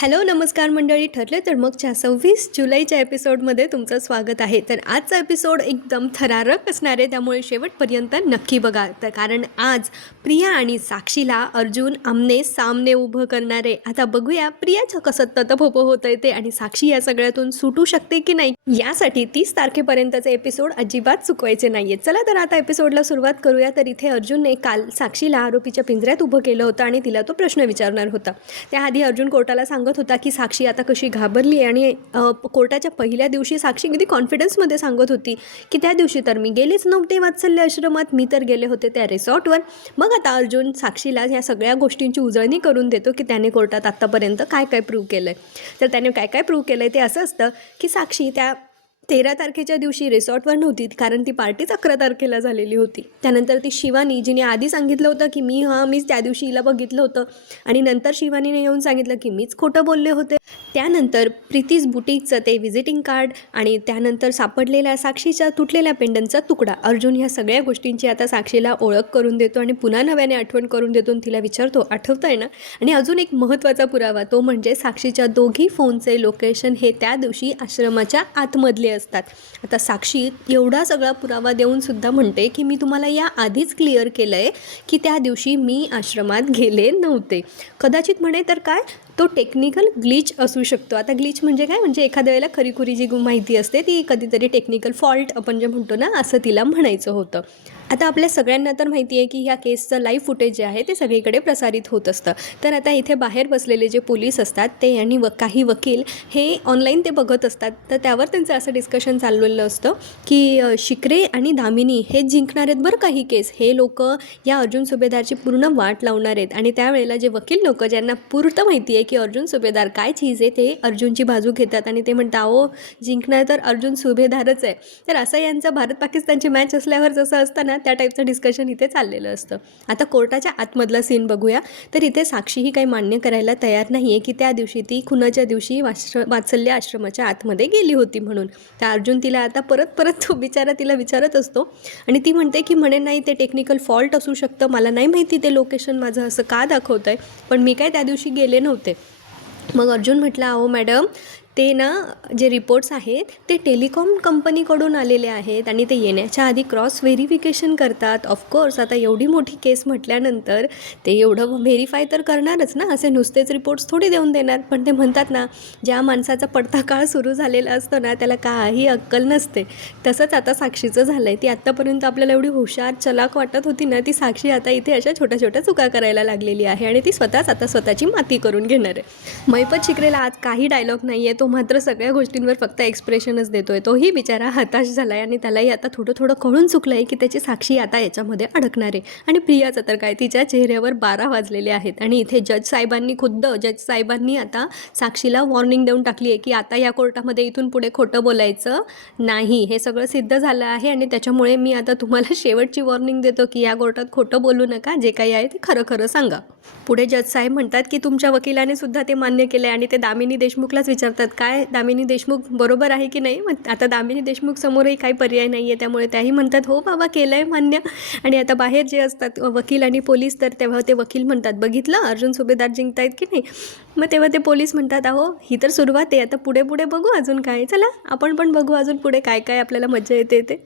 Hello नमस्कार मंडळी. ठरले तर मगच्या सव्वीस जुलैच्या एपिसोडमध्ये तुमचं स्वागत आहे. तर आजचा एपिसोड एकदम थरारक असणार आहे त्यामुळे शेवटपर्यंत नक्की बघा. तर कारण आज प्रिया आणि साक्षीला अर्जुन आमने सामने उभं करणार आहे. आता बघूया प्रियाचं कसं ततभोप होतं ते आणि साक्षी या सगळ्यातून सुटू शकते की नाही? यासाठी तीस तारखेपर्यंतचे एपिसोड अजिबात चुकवायचे नाही आहेत चला तर आता एपिसोडला सुरुवात करूया. तर इथे अर्जुनने काल साक्षीला आरोपीच्या पिंजऱ्यात उभं केलं होतं आणि तिला तो प्रश्न विचारणार होता. त्याआधी अर्जुन कोर्टाला सांगत होता की साक्षी आता कशी घाबरली आहे. आणि कोर्टाच्या पहिल्या दिवशी साक्षी किती कॉन्फिडन्समध्ये सांगत होती की त्या दिवशी तर मी गेलेच नव्हते वात्सल्य आश्रमात. मी तर गेले होते त्या रिसॉर्टवर. मग आता अर्जुन साक्षीला या सगळ्या गोष्टींची उजळणी करून देतो की त्याने कोर्टात आत्तापर्यंत काय काय प्रूव्ह केलं आहे तर त्याने काय काय प्रूव्ह केलं आहे ते असं असतं की साक्षी त्या तेरा तारखेच्या दिवशी रिसॉर्टवर नव्हती कारण ती पार्टीच अकरा तारखेला झालेली होती. त्यानंतर ती शिवानी जिने आधी सांगितलं होतं की मी हां मीच त्या दिवशी हिला बघितलं होतं. आणि नंतर शिवानीने येऊन सांगितलं की मीच खोटं बोलले होते. त्यानंतर प्रीतीज बुटीकचं ते व्हिजिटिंग कार्ड आणि त्यानंतर सापडलेल्या साक्षीच्या तुटलेल्या पेंडनचा तुकडा. अर्जुन ह्या सगळ्या गोष्टींची आता साक्षीला ओळख करून देतो आणि पुन्हा नव्याने आठवण करून देतो तिला विचारतो आठवतं आहे ना? आणि अजून एक महत्त्वाचा पुरावा तो म्हणजे साक्षीच्या दोघी फोनचे लोकेशन हे त्या दिवशी आश्रमाच्या आतमधले असतात. आता साक्षी एवढा सगळा पुरावा देऊनसुद्धा म्हणते की मी तुम्हाला या आधीच क्लिअर केलं आहे की त्या दिवशी मी आश्रमात गेले नव्हते. कदाचित म्हणे तर काय? तो टेक्निकल ग्लिच असू शकतो. आता ग्लिच म्हणजे काय? म्हणजे एखाद्या वेळेला खरीखुरी जी गु- माहिती असते ती कधीतरी टेक्निकल फॉल्ट आपण जे म्हणतो ना असं तिला म्हणायचं होतं. आता आपल्या सगळ्यांना तर माहिती आहे की ह्या केसचं लाईव्ह फुटेज जे आहे ते सगळीकडे प्रसारित होत असतं. तर आता इथे बाहेर बसलेले जे पोलीस असतात ते आणि व काही वकील हे ऑनलाईन ते बघत असतात. तर त्यावर त्यांचं असं डिस्कशन चाललेलं असतं की शिकरे आणि दामिनी हे जिंकणार आहेत बरं काही केस? हे लोक या अर्जुन सुभेदारची पूर्ण वाट लावणार आहेत. आणि त्यावेळेला जे वकील लोक ज्यांना पूर्त माहिती आहे की अर्जुन सुभेदार काय चीज आहे ते अर्जुनची बाजू घेतात आणि ते म्हणतात अहो जिंकणार तर अर्जुन सुभेदारच आहे. तर असं यांचं भारत पाकिस्तानची मॅच असल्यावर जसं असताना त्या टाईपचं डिस्कशन इथे चाललेलं असतं. आता कोर्टाच्या आतमधला सीन बघूया. तर इथे साक्षी ही काही मान्य करायला तयार नाही आहे की त्या दिवशी ती खुनाच्या दिवशी वाश्र वात्सल्य आश्रमाच्या आतमध्ये गेली होती म्हणून. तर अर्जुन तिला आता परत परत तो बिचारा तिला विचारत असतो. आणि ती म्हणते की म्हणे नाही ते टेक्निकल फॉल्ट असू शकतं. मला नाही माहिती ते लोकेशन माझं असं का दाखवतं आहे पण मी काय त्या दिवशी गेले नव्हते. मग अर्जुन म्हटलं अहो मॅडम ते ना जे रिपोर्ट्स आहेत ते टेलिकॉम कंपनीकडून आलेले आहेत आणि ते येण्याच्या आधी क्रॉस व्हेरिफिकेशन करतात. ऑफकोर्स आता एवढी मोठी केस म्हटल्यानंतर ते एवढं व्हेरीफाय तर करणारच ना असे नुसतेच रिपोर्ट्स थोडी देऊन देणार. पण ते म्हणतात ना ज्या माणसाचा पडता काळ सुरू झालेला असतो ना त्याला काही अक्कल नसते. तसंच आता साक्षीचं झालं आहे ती आत्तापर्यंत आपल्याला एवढी हुशार चलाक वाटत होती ना ती साक्षी आता इथे अशा छोट्या छोट्या चुका करायला लागलेली आहे आणि ती स्वतःच आता स्वतःची माती करून घेणार आहे. मैपत शिकरेला आज काही डायलॉग नाही आहे तो मात्र सगळ्या गोष्टींवर फक्त एक्सप्रेशनच देतो आहे तोही बिचारा हताश झाला आहे आणि त्यालाही आता थोडं थोडं कळून चुकलं आहे की त्याची साक्षी आता याच्यामध्ये अडकणार आहे. आणि प्रियाचं तर काय तिच्या चेहऱ्यावर बारा वाजलेले आहेत. आणि इथे जज साहेबांनी खुद्द जज साहेबांनी आता साक्षीला वॉर्निंग देऊन टाकली आहे की आता या कोर्टामध्ये इथून पुढे खोटं बोलायचं नाही. हे सगळं सिद्ध झालं आहे आणि त्याच्यामुळे मी आता तुम्हाला शेवटची वॉर्निंग देतो की या कोर्टात खोटं बोलू नका. जे काही आहे ते खरं खरं सांगा. पुढे जज साहेब म्हणतात की तुमच्या वकिलाने सुद्धा ते मान्य केलं आहे आणि ते दामिनी देशमुखलाच विचारतात. काय? दामिनी देशमुख बरोबर आहे की नाही? मग आता दामिनी देशमुख समोरही काही पर्याय नाही आहे त्यामुळे त्याही म्हणतात हो बाबा केलं आहे मान्य. आणि आता बाहेर जे असतात वकील आणि पोलीस तर तेव्हा ते वकील म्हणतात बघितलं? अर्जुन सुभेदार जिंकतायत की नाही? मग तेव्हा ते पोलीस म्हणतात अहो ही तर सुरुवात आहे. आता पुढे पुढे बघू अजून काय. चला आपण पण बघू अजून पुढे काय काय आपल्याला मजा येते ते.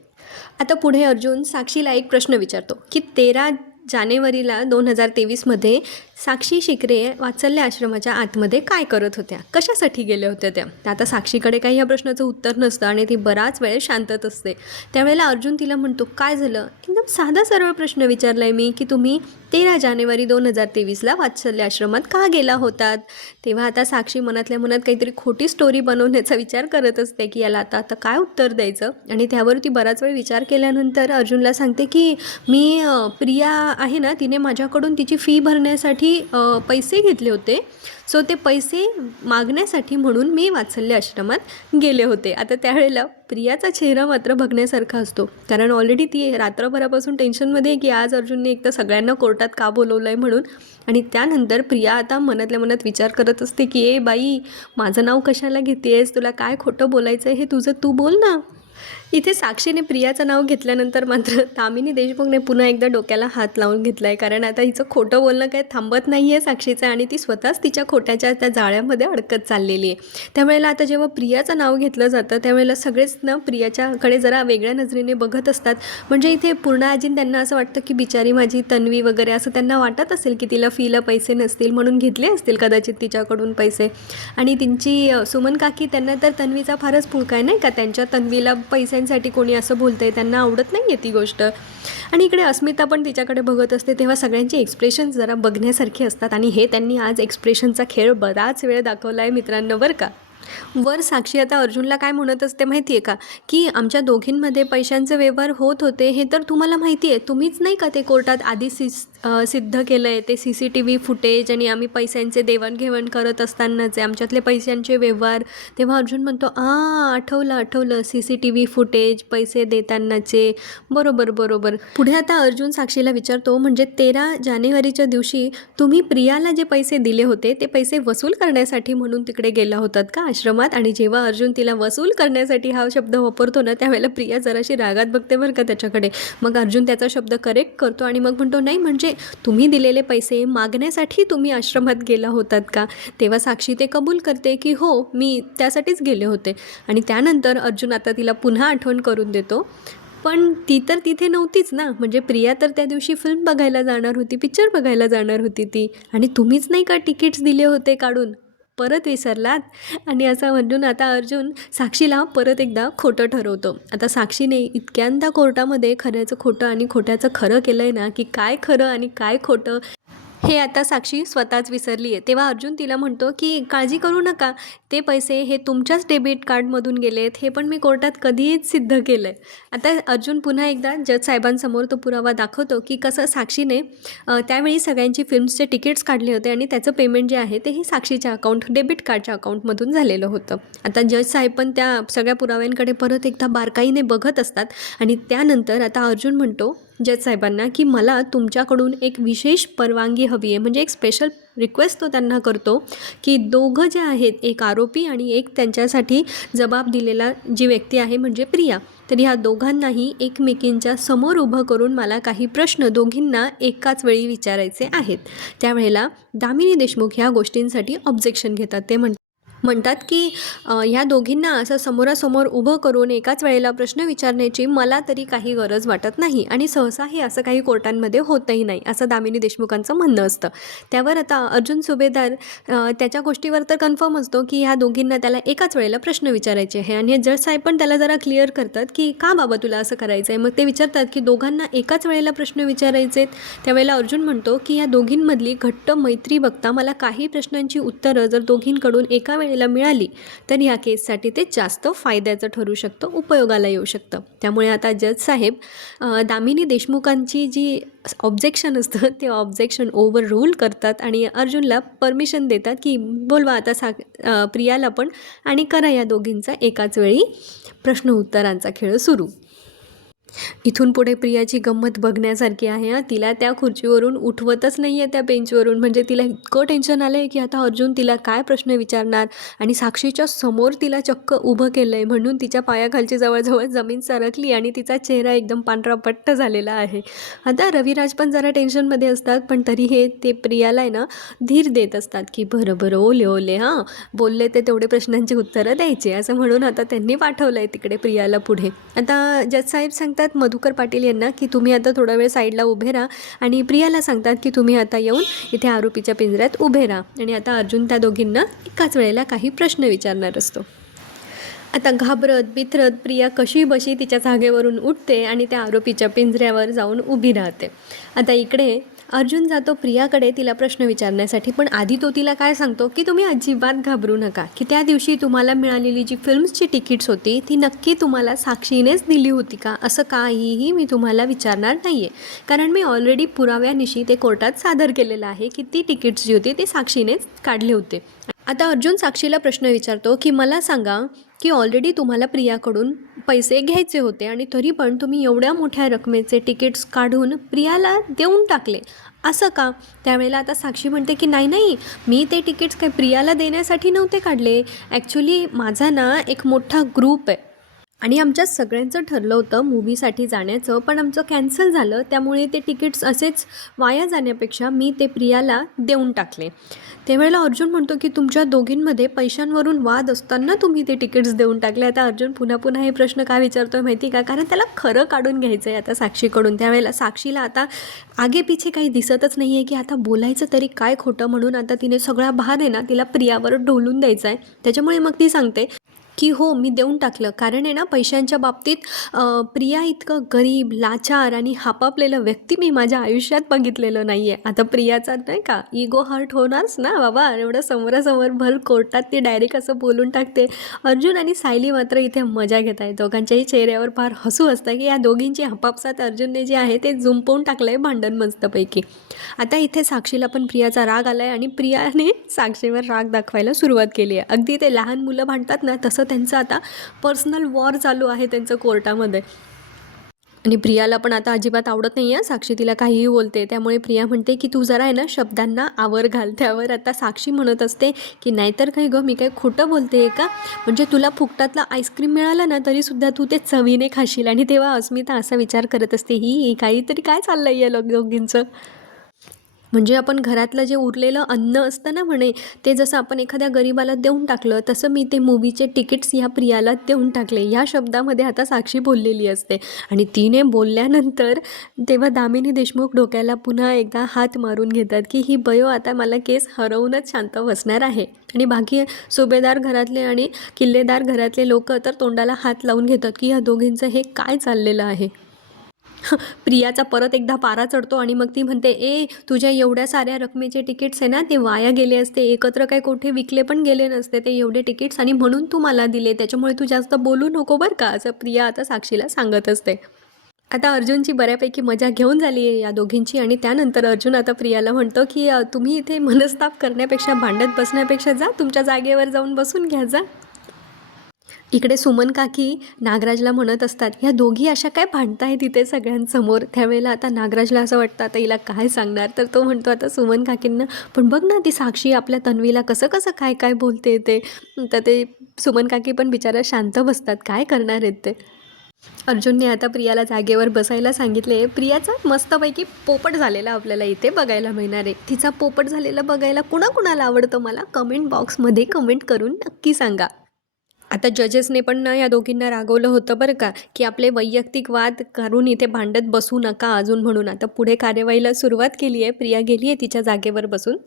आता पुढे अर्जुन साक्षीला एक प्रश्न विचारतो की तेरा जानेवारीला दोन हजार तेवीसमध्ये साक्षी शिकरे वात्सल्य आश्रमाच्या आतमध्ये काय करत होत्या? कशासाठी गेल्या होत्या त्या? आता साक्षीकडे काही या प्रश्नाचं उत्तर नसतं आणि ती बराच वेळ शांतत असते. त्यावेळेला अर्जुन तिला म्हणतो काय झालं? एकदम साधा सरळ प्रश्न विचारला आहे मी की तुम्ही तेरा जानेवारी दोन हजार तेवीसला वात्सल्य आश्रमात का गेला होतात? तेव्हा आता साक्षी मनातल्या मनात काहीतरी खोटी स्टोरी बनवण्याचा विचार करत असते की याला आता आता काय उत्तर द्यायचं? आणि त्यावर ती बराच वेळ विचार केल्यानंतर अर्जुनला सांगते की मी प्रिया आहे ना तिने माझ्याकडून तिची फी भरण्यासाठी काही पैसे घेतले होते. सो ते पैसे मागण्यासाठी म्हणून मी वात्सल्य आश्रमात गेले होते. आता त्यावेळेला प्रियाचा चेहरा मात्र बघण्यासारखा असतो. कारण ऑलरेडी ती रात्रभरापासून टेन्शनमध्ये आहे की आज अर्जुनने एक तर सगळ्यांना कोर्टात का बोलवलं आहे म्हणून. आणि त्यानंतर प्रिया आता मनातल्या मनात विचार करत असते की ए बाई माझं नाव कशाला घेते आहेस तुला काय खोटं बोलायचं आहे हे तुझं तू बोल ना. इथे साक्षीने प्रियाचं नाव घेतल्यानंतर मात्र दामिनी देशमुखने पुन्हा एकदा डोक्याला हात लावून घेतला आहे कारण आता हिचं खोटं बोलणं काही थांबत नाही आहे साक्षीचं आणि ती स्वतःच तिच्या खोट्याच्या त्या जाळ्यामध्ये अडकत चाललेली आहे. त्यावेळेला आता जेव्हा प्रियाचं नाव घेतलं जातं त्यावेळेला सगळेच ना प्रियाच्याकडे जरा वेगळ्या नजरेने बघत असतात. म्हणजे इथे पूर्ण आजीन त्यांना असं वाटतं की बिचारी माझी तन्वी वगैरे असं त्यांना वाटत असेल की तिला फीला पैसे नसतील म्हणून घेतले असतील कदाचित तिच्याकडून पैसे. आणि त्यांची सुमन काकी त्यांना तर तन्वीचा फारच पुळका आहे नाही का? त्यांच्या तन्वीला पैसे पैशांसाठी कोणी असं बोलतंय त्यांना आवडत नाही आहे ती गोष्ट. आणि इकडे अस्मिता पण तिच्याकडे बघत असते तेव्हा सगळ्यांचे एक्सप्रेशन जरा बघण्यासारखे असतात. आणि हे त्यांनी आज एक्सप्रेशनचा खेळ बराच वेळ दाखवला आहे मित्रांनो बरं का? वर साक्षी आता अर्जुनला काय म्हणत असते माहिती आहे का? की आमच्या दोघींमध्ये पैशांचे व्यवहार होत होते हे तर तुम्हाला माहिती आहे तुम्हीच नाही का ते कोर्टात आधी सिस सिद्ध केलं आहे ते C C T V footage आणि आम्ही पैशांचे देवाणघेवाण करत असतानाचे आमच्यातले पैशांचे व्यवहार तेव्हा अर्जुन म्हणतो आ आठवलं आठवलं C C T V footage पैसे देतानाचे. बरोबर बरोबर. पुढे आता अर्जुन साक्षीला विचारतो म्हणजे तेरा जानेवारीच्या दिवशी तुम्ही प्रियाला जे पैसे दिले होते ते पैसे वसूल करण्यासाठी म्हणून तिकडे गेला होतात का आश्रमात? आणि जेव्हा अर्जुन तिला वसूल करण्यासाठी हा शब्द वापरतो ना त्यावेळेला प्रिया जराशी रागात बघते बरं का त्याच्याकडे. मग अर्जुन त्याचा शब्द करेक्ट करतो आणि मग म्हणतो नाही म्हणजे तुम्ही दिलेले पैसे मागण्यासाठी तुम्ही आश्रमात गेला होतात का? तेव्हा साक्षी ते कबूल करते की हो मी त्यासाठीच गेले होते. आणि त्यानंतर अर्जुन आता तिला पुन्हा आठवण करून देतो. पण ती तर तिथे नव्हतीच ना? म्हणजे प्रिया तर त्या दिवशी फिल्म बघायला जाणार होती पिक्चर बघायला जाणार होती ती. आणि तुम्हीच नाही का तिकीट्स दिले होते काढून? परत विसरलात. आणि असं म्हणून आता अर्जुन साक्षीला परत एकदा खोटं ठरवतो. आता साक्षीने इतक्यांदा कोर्टामध्ये खऱ्याचं खोटं आणि खोट्याचं खरं केलं आहे ना की काय खरं आणि काय खोटं हे आता साक्षी स्वतःच विसरली आहे. तेव्हा अर्जुन तिला म्हणतो की काळजी करू नका. ते पैसे हे तुमच्याच डेबिट कार्डमधून गेले आहेत हे पण मी कोर्टात कधीच सिद्ध केलं आहे आता अर्जुन पुन्हा एकदा जज साहेबांसमोर तो पुरावा दाखवतो की कसं साक्षीने त्यावेळी सगळ्यांची फिल्म्सचे तिकीट्स काढले होते आणि त्याचं पेमेंट जे आहे ते हे साक्षीच्या अकाउंट डेबिट कार्डच्या अकाउंटमधून झालेलं होतं. आता जज साहेब पण त्या सगळ्या पुराव्यांकडे परत एकदा बारकाईने बघत असतात आणि त्यानंतर आता अर्जुन म्हणतो जज साहेबांना की मला तुमच्याकडून एक विशेष परवानगी हवी आहे. म्हणजे एक स्पेशल रिक्वेस्ट तो त्यांना करतो की दोघं जे आहेत एक आरोपी आणि एक त्यांच्यासाठी जबाब दिलेला जी व्यक्ती आहे म्हणजे प्रिया तर ह्या दोघांनाही एकमेकींच्या समोर उभं करून मला काही प्रश्न दोघींना एकाच वेळी विचारायचे आहेत. त्यावेळेला दामिनी देशमुख ह्या गोष्टींसाठी ऑब्जेक्शन घेतात. ते म्हणतात म्हणतात की ह्या दोघींना असं समोरासमोर उभं करून एकाच वेळेला प्रश्न विचारण्याची मला तरी काही गरज वाटत नाही आणि सहसा हे असं काही कोर्टांमध्ये होतही नाही असं दामिनी देशमुखांचं म्हणणं असतं. त्यावर आता अर्जुन सुभेदार त्याच्या गोष्टीवर तर कन्फर्म असतो की ह्या दोघींना त्याला एकाच वेळेला प्रश्न विचारायचे आहे आणि जज साहेब पण त्याला जरा क्लिअर करतात की का बाबा तुला असं करायचं आहे मग ते विचारतात की दोघांना एकाच वेळेला प्रश्न विचारायचे आहेत त्यावेळेला अर्जुन म्हणतो की या दोघींमधली घट्ट मैत्री बघता मला काही प्रश्नांची उत्तरं जर दोघींकडून एका वेळेला मिळाली तर या केससाठी ते जास्त फायद्याचं ठरू शकतं उपयोगाला येऊ शकतं. त्यामुळे आता जज साहेब दामिनी देशमुखांची जी ऑब्जेक्शन असतं ते ऑब्जेक्शन ओव्हर रूल करतात आणि अर्जुनला परमिशन देतात की बोलवा आता सा प्रियाला पण आणि करा या दोघींचा एकाच वेळी प्रश्न उत्तरांचा खेळ सुरू. इथून पुढे प्रियाची गंमत बघण्यासारखी आहे हां. तिला त्या खुर्चीवरून उठवतच नाही आहे त्या बेंचवरून. म्हणजे तिला इतकं टेन्शन आलं आहे की आता अर्जुन तिला काय प्रश्न विचारणार आणि साक्षीच्या समोर तिला चक्क उभं केलं आहे म्हणून तिच्या पायाखालची जवळजवळ जमीन सरकली आणि तिचा चेहरा एकदम पांढरा पट्ट झालेला आहे. आता रविराज पण जरा टेन्शनमध्ये असतात पण तरी हे ते प्रियाला आहे ना धीर देत असतात की बरं बरं ओले ओले हां. बोलले ते तेवढे प्रश्नांची उत्तरं द्यायचे. असं म्हणून आता त्यांनी पाठवलं आहे तिकडे प्रियाला पुढे. आता जज साहेब सांगतात सांगतात मधुकर पाटील यांना की तुम्ही आता थोडा वेळ साईडला उभे राहा आणि प्रियाला सांगतात की तुम्ही आता येऊन इथे आरोपीच्या पिंजऱ्यात उभे राहा. आणि आता अर्जुन त्या दोघींना एकाच वेळेला काही प्रश्न विचारणार असतो. आता घाबरत बिथरत प्रिया कशी बशी तिच्या जागेवरून उठते आणि त्या आरोपीच्या पिंजऱ्यावर जाऊन उभी राहते. आता इकडे अर्जुन जातो प्रियाकडे तिला प्रश्न विचारण्यासाठी पण आधी तो तिला काय सांगतो की तुम्ही अजिबात घाबरू नका की त्या दिवशी तुम्हाला मिळालेली जी फिल्म्सची तिकीट्स होती ती नक्की तुम्हाला साक्षीनेच दिली होती का? असं काहीही मी तुम्हाला विचारणार नाही आहे कारण मी ऑलरेडी पुराव्यानिशी ते कोर्टात सादर केलेलं आहे की ती तिकीट्स जी होती ती साक्षीनेच काढले होते. आता अर्जुन साक्षीला प्रश्न विचारतो की मला सांगा की ऑलरेडी तुम्हाला प्रियाकडून पैसे घ्यायचे होते आणि तरी पण तुम्ही एवढ्या मोठ्या रकमेचे तिकीट्स काढून प्रियाला देऊन टाकले. असं का? त्यावेळेला आता साक्षी म्हणते की नाही नाही मी ते तिकीट्स काय प्रियाला देण्यासाठी नव्हते काढले. ॲक्च्युली माझा ना एक मोठा ग्रुप आहे. आणि आमच्या सगळ्यांचं ठरलं होतं मूवीसाठी जाण्याचं पण आमचं कॅन्सल झालं. त्यामुळे ते तिकीट्स असेच वाया जाण्यापेक्षा मी ते प्रियाला देऊन टाकले. त्यावेळेला अर्जुन म्हणतो की तुमच्या दोघींमध्ये पैशांवरून वाद असताना तुम्ही ते तिकीट्स देऊन टाकले. आता अर्जुन पुन्हा पुन्हा हे प्रश्न का विचारतोय माहिती का? कारण त्याला खरं काढून घ्यायचं आहे आता साक्षीकडून. त्यावेळेला साक्षीला आता आगे पिछे काही दिसतच नाही आहे की आता बोलायचं तरी काय खोटं म्हणून आता तिने सगळा भार आहे ना तिला प्रियावर ढोलून द्यायचा आहे त्याच्यामुळे मग ती सांगते की हो मी देऊन टाकलं. कारण आहे ना पैशांच्या बाबतीत प्रिया इतकं गरीब लाचार आणि हापापलेलं व्यक्ती मी माझ्या आयुष्यात बघितलेलं नाही आहे आता प्रियाचा नाही का इगो हर्ट होणारच ना बाबा. एवढं समोरासमोर भर कोर्टात ती डायरेक्ट असं बोलून टाकते. अर्जुन आणि सायली मात्र इथे मजा घेत आहे दोघांच्याही चेहऱ्यावर फार हसू असतं की या दोघींची हपापसात अर्जुनने जे आहे ते जुंपवून टाकलं आहे भांडण मस्तपैकी. आता इथे साक्षीला पण प्रियाचा राग आला आहे आणि प्रियाने साक्षीवर राग दाखवायला सुरुवात केली आहे अगदी ते लहान मुलं भांडतात ना तसं त्यांचं आता पर्सनल वॉर चालू आहे त्यांचं कोर्टामध्ये. आणि प्रियाला पण आता अजिबात आवडत नाही आहे साक्षी तिला काहीही बोलते. त्यामुळे प्रिया म्हणते की तू जरा आहे ना शब्दांना आवर घाल. त्यावर आता साक्षी म्हणत असते की नाहीतर काही गं? मी काय खोटं बोलते आहे का? म्हणजे तुला फुकटातला आईस्क्रीम मिळाला ना तरीसुद्धा तू ते चवीने खाशील. आणि तेव्हा अस्मिता असा विचार करत असते ही ही काहीतरी काय चाललं आहे या लोक दोघींचं? म्हणजे आपण घरातलं जे उरलेलं अन्न असतं ना म्हणे ते जसं आपण एखाद्या गरिबाला देऊन टाकलं तसं मी ते मूवीचे तिकीट्स ह्या प्रियाला देऊन टाकले. या शब्दामध्ये आता साक्षी बोललेली असते. आणि तिने बोलल्यानंतर तेव्हा दामिनी देशमुख डोक्याला पुन्हा एकदा हात मारून घेतात की ही बयो आता मला केस हरवूनच शांत बसणार आहे. आणि बाकी सुभेदार घरातले आणि किल्लेदार घरातले लोक तर तोंडाला हात लावून घेतात की या दोघींचं हे काय चाललेलं आहे? प्रियाचा परत एकदा पारा चढतो आणि मग ती म्हणते ए तुझ्या एवढ्या साऱ्या रकमेचे तिकीट्स आहे ना ते वाया गेले असते. एकत्र काय कुठे विकले पण गेले नसते. ते एवढे तिकीट्स आणि म्हणून तू मला दिले. त्याच्यामुळे तू जास्त बोलू नको बरं का असं प्रिया आता साक्षीला सांगत असते. आता अर्जुनची बऱ्यापैकी मजा घेऊन झाली आहे या दोघींची आणि त्यानंतर अर्जुन आता प्रियाला म्हणतो की तुम्ही इथे मनस्ताप करण्यापेक्षा भांडत बसण्यापेक्षा जा. तुमच्या जागेवर जाऊन बसून घ्या जा. इकडे सुमन काकी नागराजला म्हणत असतात ह्या दोघी अशा काय भांडताय तिथे सगळ्यांसमोर? त्यावेळेला आता नागराजला असं वाटतं आता हिला काय सांगणार? तर तो म्हणतो आता सुमन काकींना पण बघ ना ती साक्षी आपल्या तन्वीला कसं कसं काय काय बोलते ते. तर ते सुमन काकी पण बिचारा शांत बसतात काय करणार आहेत ते? अर्जुनने आता प्रियाला जागेवर बसायला सांगितले प्रियाचा मस्तपैकी पोपट झालेला आपल्याला इथे बघायला मिळणार आहे. तिचा पोपट झालेला बघायला कुणाकुणाला आवडतं मला? कमेंट बॉक्समध्ये कमेंट करून नक्की सांगा. आता जजेसने पण ना या दोघींना रागवलं होतं बरं का की आपले वैयक्तिक वाद करून इथे भांडत बसू नका अजून म्हणून. आता पुढे कार्यवाहीला सुरुवात केली आहे प्रिया गेली आहे तिच्या जागेवर बसून.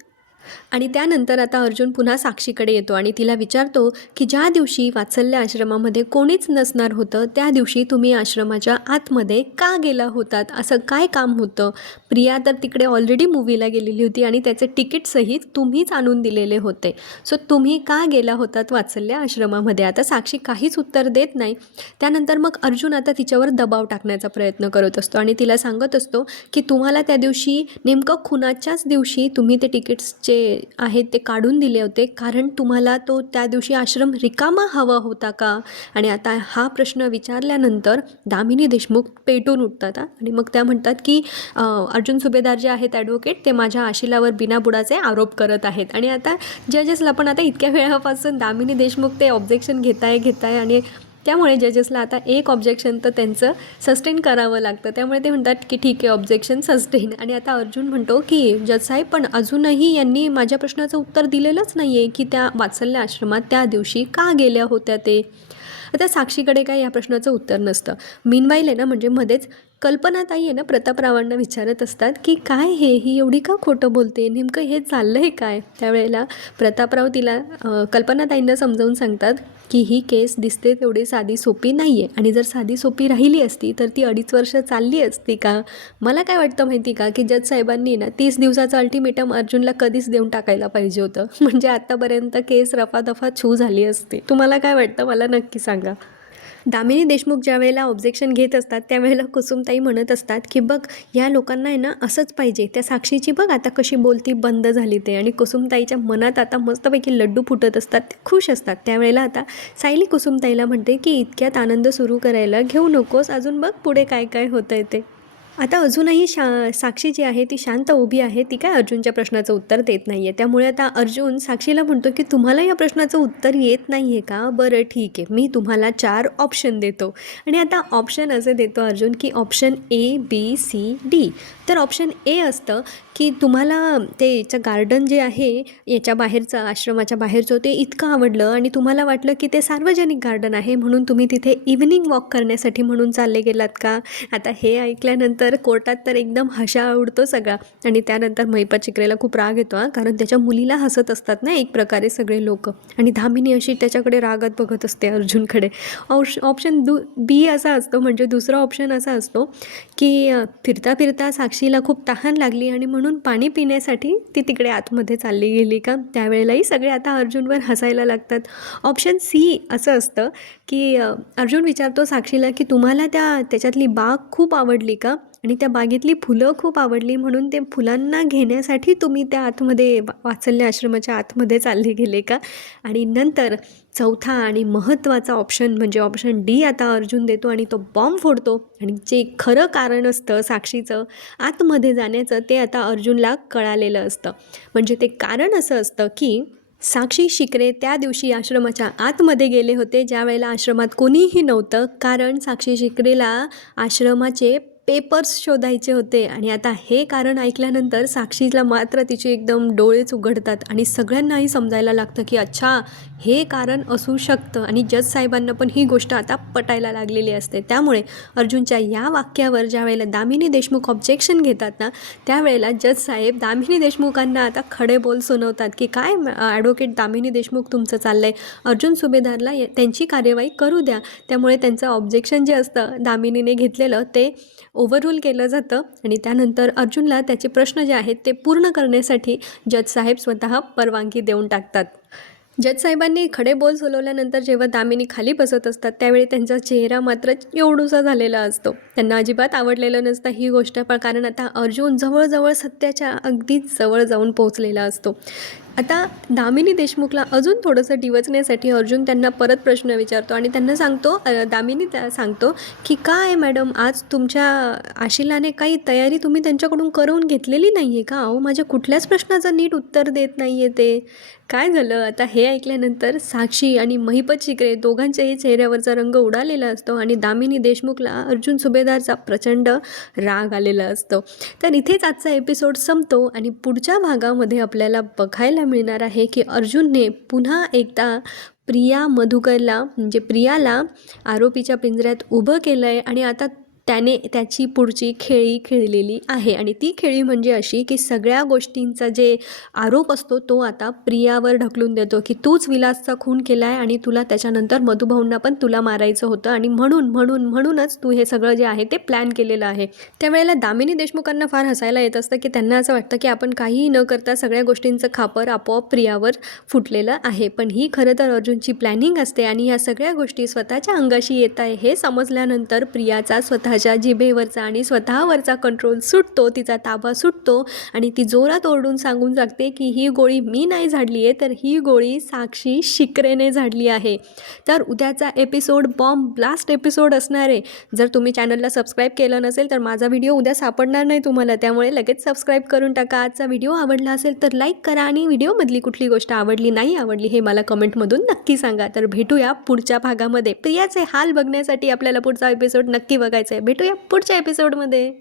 आणि त्यानंतर आता अर्जुन पुन्हा साक्षीकडे येतो आणि तिला विचारतो की ज्या दिवशी वात्सल्य आश्रमामध्ये कोणीच नसणार होतं त्या दिवशी तुम्ही आश्रमाच्या आतमध्ये का गेला होतात? असं काय काम होतं? प्रिया तर तिकडे ऑलरेडी मूवीला गेलेली होती आणि त्याचे तिकीटसहित तुम्हीच आणून दिलेले होते. सो तुम्ही का गेला होतात वात्सल्य आश्रमामध्ये? आता साक्षी काहीच उत्तर देत नाही. त्यानंतर मग अर्जुन आता तिच्यावर दबाव टाकण्याचा प्रयत्न करत असतो आणि तिला सांगत असतो की तुम्हाला त्या दिवशी नेमकं खुनाच्याच दिवशी तुम्ही ते तिकीट्सचे आहेत ते काढून दिले होते. कारण तुम्हाला तो त्या दिवशी आश्रम रिकामा हवा होता का? आणि आता हा प्रश्न विचारल्यानंतर दामिनी देशमुख पेटून उठतात आणि मग त्या म्हणतात की अर्जुन सुभेदार जे आहेत ॲडव्होकेट ते माझ्या आशिलावर बिनाबुडाचे आरोप करत आहेत. आणि आता जजेसला पण आता इतक्या वेळापासून दामिनी देशमुख ते ऑब्जेक्शन घेताय घेताय आणि त्यामुळे जजेसला आता एक ऑब्जेक्शन तर त्यांचं सस्टेन करावं लागतं. त्यामुळे ते म्हणतात की ठीक आहे ऑब्जेक्शन सस्टेन आणि आता अर्जुन म्हणतो की जज साहेब पण अजूनही यांनी माझ्या प्रश्नाचं उत्तर दिलेलंच नाही आहे की त्या वात्सल्य आश्रमात त्या दिवशी का गेल्या होत्या ते? आता साक्षीकडे काय या प्रश्नाचं उत्तर नसतं. मीनवाईल आहे ना म्हणजे मध्येच कल्पनाताई आहे ना प्रतापरावांना विचारत असतात की काय हे? ही एवढी का खोटं बोलते? नेमकं हे चाललं आहे काय? त्यावेळेला प्रतापराव तिला कल्पनाताईंना समजावून सांगतात की ही केस दिसते तेवढी साधी सोपी नाही आहे आणि जर साधी सोपी राहिली असती तर ती अडीच वर्ष चालली असती का? मला काय वाटतं माहिती का की जज साहेबांनी ना तीस दिवसाचं अल्टिमेटम अर्जुनला कधीच देऊन टाकायला पाहिजे होतं. म्हणजे आत्तापर्यंत केस रफादफा छू झाली असती. तुम्हाला काय वाटतं? मला नक्की सांगा. दामिनी देशमुख ज्या वेळेला ऑब्जेक्शन घेत असतात त्यावेळेला कुसुमताई म्हणत असतात की बघ या लोकांना आहे ना असंच पाहिजे. त्या साक्षीची बघ आता कशी बोलती बंद झाली ते. आणि कुसुमताईच्या मनात आता मस्तपैकी लड्डू फुटत असतात ते खुश असतात. त्यावेळेला आता सायली कुसुमताईला म्हणते की इतक्यात आनंद सुरू करायला घेऊ नकोस. अजून बघ पुढे काय काय होतं आहे ते. आता अजूनही शा साक्षी जी आहे ती शांत उभी आहे. ती काय अर्जुनच्या प्रश्नाचं उत्तर देत नाही आहे त्यामुळे आता अर्जुन साक्षीला म्हणतो की तुम्हाला या प्रश्नाचं उत्तर येत नाही आहे का? बरं ठीक आहे. मी तुम्हाला चार ऑप्शन देतो. आणि आता ऑप्शन असे देतो अर्जुन की option A B C D तर ऑप्शन ए असतं की तुम्हाला ते याचं गार्डन जे आहे याच्या बाहेरचं आश्रमाच्या बाहेरचं ते इतकं आवडलं आणि तुम्हाला वाटलं की ते सार्वजनिक गार्डन आहे म्हणून तुम्ही तिथे इव्हिनिंग वॉक करण्यासाठी म्हणून चालले गेलात का? आता हे ऐकल्यानंतर कोर्टात तर एकदम हशा उडतो सगळा. आणि त्यानंतर मैपा चिकरेला खूप राग येतो हा. कारण त्याच्या मुलीला हसत असतात ना एक प्रकारे सगळे लोक. आणि धामिनी अशी त्याच्याकडे रागात बघत असते अर्जुनकडे. ऑप्श ऑप्शन दु बी असा असतो म्हणजे दुसरा ऑप्शन असा असतो की फिरता फिरता साक्ष साक्षीला खूप तहान लागली आणि म्हणून पाणी पिण्यासाठी ती तिकडे आतमध्ये चालली गेली का? त्यावेळेलाही सगळे आता अर्जुनवर हसायला लागतात. ऑप्शन सी असं असतं की अर्जुन विचारतो साक्षीला की तुम्हाला त्या त्याच्यातली बाग खूप आवडली का? आणि त्या बागेतली फुलं खूप आवडली म्हणून ते फुलांना घेण्यासाठी तुम्ही त्या आतमध्ये वा- आश्रमाच्या आतमध्ये चालले गेले का? आणि नंतर चौथा आणि महत्त्वाचा ऑप्शन म्हणजे ऑप्शन डी आता अर्जुन देतो आणि तो बॉम्ब फोडतो. आणि जे खरं कारण असतं साक्षीचं आतमध्ये जाण्याचं ते आता अर्जुनला कळालेलं असतं. म्हणजे ते कारण असं असतं की साक्षी शिकरे त्या दिवशी आश्रमाच्या आतमध्ये गेले होते. ज्या वेळेला आश्रमात कोणीही नव्हतं कारण साक्षी शिकरेला आश्रमाचे पेपर्स शोधायचे होते आणि आता हे कारण ऐकल्यानंतर साक्षीला मात्र तिचे एकदम डोळेच उघडतात आणि सगळ्यांनाही समजायला लागतं की अच्छा हे कारण असू शकतं. आणि जज साहेबांना पण ही गोष्ट आता पटायला लागलेली असते. त्यामुळे अर्जुनच्या या वाक्यावर ज्या वेळेला दामिनी देशमुख ऑब्जेक्शन घेतात ना त्यावेळेला जज साहेब दामिनी देशमुखांना आता खडे बोल सुनवतात की काय ॲडव्होकेट दामिनी देशमुख तुमचं चाललं आहे अर्जुन सुभेदारला त्यांची कार्यवाही करू द्या. त्यामुळे त्यांचं ऑब्जेक्शन जे असतं दामिनीने घेतलेलं ते ओव्हररूल केलं जातं. आणि त्यानंतर अर्जुनला त्याचे प्रश्न जे आहेत ते पूर्ण करण्यासाठी जज साहेब स्वतः परवानगी देऊन टाकतात. जज साहेबांनी खडे बोल सोलवल्यानंतर जेव्हा दामिनी खाली बसत असतात त्यावेळी त्यांचा चेहरा मात्र एवढूसा झालेला असतो. त्यांना अजिबात आवडलेलं नसतं ही गोष्ट पण कारण आता अर्जुन जवळजवळ सत्याच्या अगदीच जवळ जाऊन पोहोचलेला असतो. आता दामिनी देशमुखला अजून थोडंसं डिवचण्यासाठी अर्जुन त्यांना परत प्रश्न विचारतो आणि त्यांना सांगतो दामिनी त्या सांगतो की काय मॅडम आज तुमच्या आशिलाने काही तयारी तुम्ही त्यांच्याकडून करून घेतलेली नाही आहे का? अहो माझ्या कुठल्याच प्रश्नाचं नीट उत्तर देत नाही आहे ते. काय झालं? आता हे ऐकल्यानंतर साक्षी आणि महिपत शिकरे दोघांच्याही चेहऱ्यावरचा रंग उडालेला असतो आणि दामिनी देशमुखला अर्जुन सुभेदारचा प्रचंड राग आलेला असतो. तर इथेच आजचा एपिसोड संपतो आणि पुढच्या भागामध्ये आपल्याला बघायला मिळणार आहे की अर्जुनने पुन्हा एकदा प्रिया मधुकरला म्हणजे प्रियाला आरोपीच्या पिंजऱ्यात उभं केलं आहे आणि आता त्याने त्याची पुढची खेळी खेळलेली आहे. आणि ती खेळी म्हणजे अशी की सगळ्या गोष्टींचा जे आरोप असतो तो आता प्रियावर ढकलून देतो की तूच विलासचा खून केला आहे आणि तुला त्याच्यानंतर मधुभाऊंना पण तुला मारायचं होतं आणि म्हणून म्हणून म्हणूनच तू हे सगळं जे आहे ते प्लॅन केलेलं आहे. त्यावेळेला दामिनी देशमुखांना फार हसायला येत असतं की त्यांना असं वाटतं की आपण काहीही न करता सगळ्या गोष्टींचं खापर आपोआप प्रियावर फुटलेलं आहे. पण ही खरं तर अर्जुनची प्लॅनिंग असते आणि ह्या सगळ्या गोष्टी स्वतःच्या अंगाशी येत आहे हे समजल्यानंतर प्रियाचा स्वतः माझ्या जिभेवरचा आणि स्वतःवरचा कंट्रोल सुटतो तिचा ताबा सुटतो आणि ती जोरात ओरडून सांगून सांगते की ही गोळी मी नाही झाडली आहे तर ही गोळी साक्षी शिकरेने झाडली आहे. तर उद्याचा एपिसोड बॉम्ब ब्लास्ट एपिसोड असणार आहे. जर तुम्ही चॅनलला सबस्क्राईब केलं नसेल तर माझा व्हिडिओ उद्या सापडणार नाही तुम्हाला. त्यामुळे लगेच सबस्क्राईब करून टाका. आजचा व्हिडिओ आवडला असेल तर लाईक करा आणि व्हिडिओमधली कुठली गोष्ट आवडली नाही आवडली हे मला कमेंटमधून नक्की सांगा. तर भेटूया पुढच्या भागामध्ये. प्रियाचे हाल बघण्यासाठी आपल्याला पुढचा एपिसोड नक्की बघायचा आहे. भेटूया पुढच्या एपिसोडमध्ये